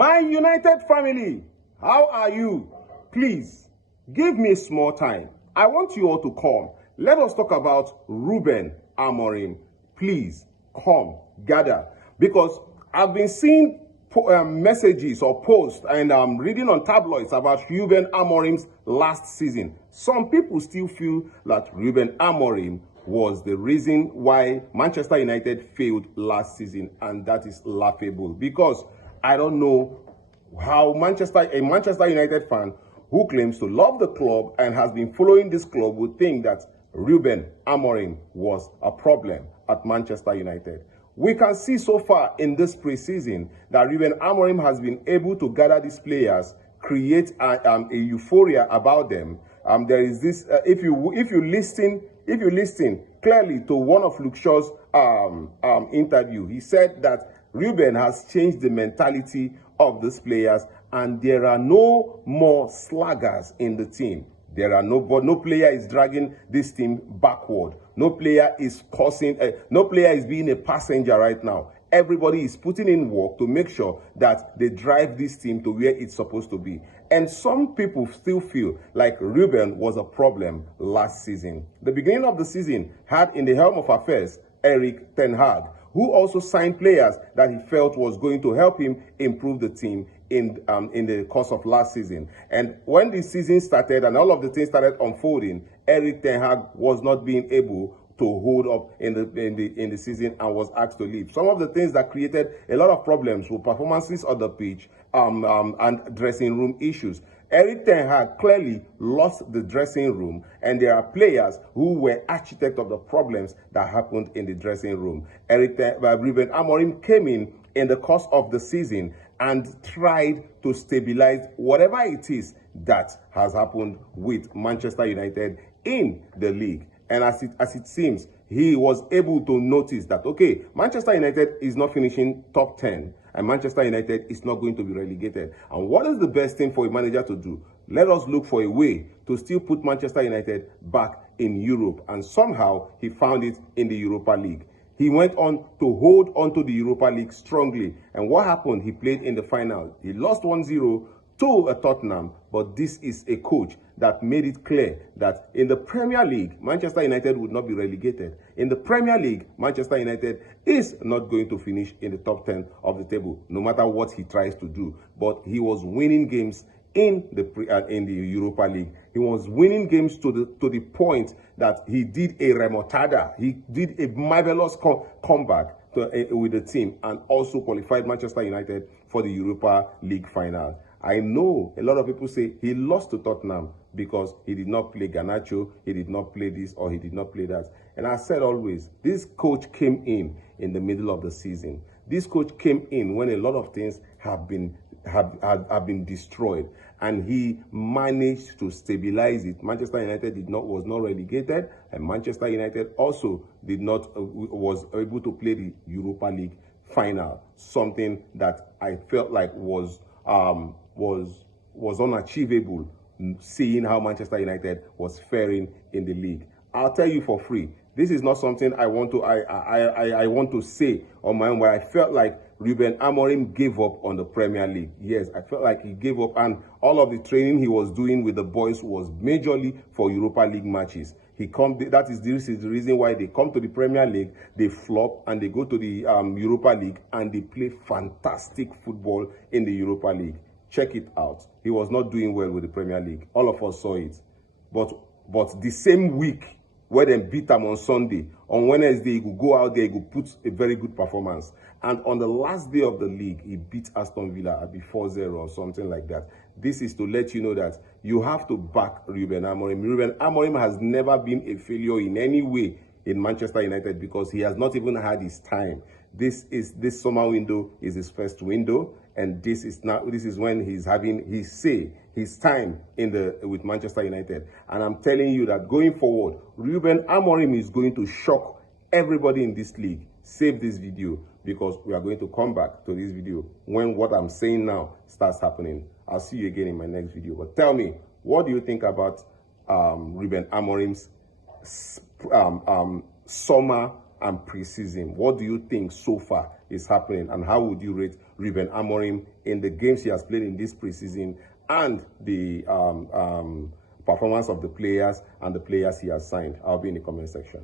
My United family, how are you? Please, give me small time. I want you all to come. Let us talk about Ruben Amorim. Please, come, gather. Because I've been seeing messages or posts and I'm reading on tabloids about Ruben Amorim's last season. Some people still feel that Ruben Amorim was the reason why Manchester United failed last season, and that is laughable because I don't know how a Manchester United fan who claims to love the club and has been following this club would think that Ruben Amorim was a problem at Manchester United. We can see so far in this preseason that Ruben Amorim has been able to gather these players, create a euphoria about them. There is this. If you listen clearly to one of Luke Shaw's interview, he said that Ruben has changed the mentality of these players, and there are no more slaggers in the team. No player is dragging this team backward. No player is no player is being a passenger right now. Everybody is putting in work to make sure that they drive this team to where it's supposed to be. And some people still feel like Ruben was a problem last season. The beginning of the season had in the helm of affairs Erik ten Hag, who also signed players that he felt was going to help him improve the team in the course of last season. And when the season started and all of the things started unfolding, Erik ten Hag was not being able to hold up in the season and was asked to leave. Some of the things that created a lot of problems were performances on the pitch and dressing room issues. Erik ten Hag clearly lost the dressing room, and there are players who were architects of the problems that happened in the dressing room. Ruben Amorim came in the course of the season and tried to stabilize whatever it is that has happened with Manchester United in the league. And as it seems, he was able to notice that, okay, Manchester United is not finishing top 10, and Manchester United is not going to be relegated. And what is the best thing for a manager to do? Let us look for a way to still put Manchester United back in Europe. And somehow he found it in the Europa League. He went on to hold on to the Europa League strongly. And what happened? He played in the final. He lost 1-0 to Tottenham, but this is a coach that made it clear that in the Premier League, Manchester United would not be relegated. In the Premier League, Manchester United is not going to finish in the top 10 of the table, no matter what he tries to do. But he was winning games in the Europa League. He was winning games to the point that he did a remontada. He did a marvelous comeback with the team and also qualified Manchester United for the Europa League final. I know a lot of people say he lost to Tottenham because he did not play Garnacho, he did not play this, or he did not play that. And I said always, this coach came in the middle of the season. This coach came in when a lot of things have been destroyed, and he managed to stabilize it. Manchester United was not relegated, and Manchester United also was able to play the Europa League final, something that I felt like was unachievable, seeing how Manchester United was faring in the league. I'll tell you for free, this is not something I want to say on my own, but I felt like Ruben Amorim gave up on the Premier League. Yes, I felt like he gave up, and all of the training he was doing with the boys was majorly for Europa League matches. This is the reason why they come to the Premier League, they flop, and they go to the Europa League, and they play fantastic football in the Europa League. Check it out. He was not doing well with the Premier League. All of us saw it. But the same week where they beat them on Sunday, on Wednesday, he could go out there, he could put a very good performance. And on the last day of the league, he beat Aston Villa at 4-0 or something like that. This is to let you know that you have to back Ruben Amorim. Ruben Amorim has never been a failure in any way in Manchester United because he has not even had his time. This summer window is his first window, and this is when he's having his time with Manchester United. And I'm telling you that going forward, Ruben Amorim is going to shock everybody in this league. Save this video, because we are going to come back to this video when what I'm saying now starts happening. I'll see you again in my next video. But tell me, what do you think about Ruben Amorim's summer and preseason? What do you think so far? is happening? And how would you rate Ruben Amorim in the games he has played in this preseason and the performance of the players and the players he has signed? I'll be in the comment section.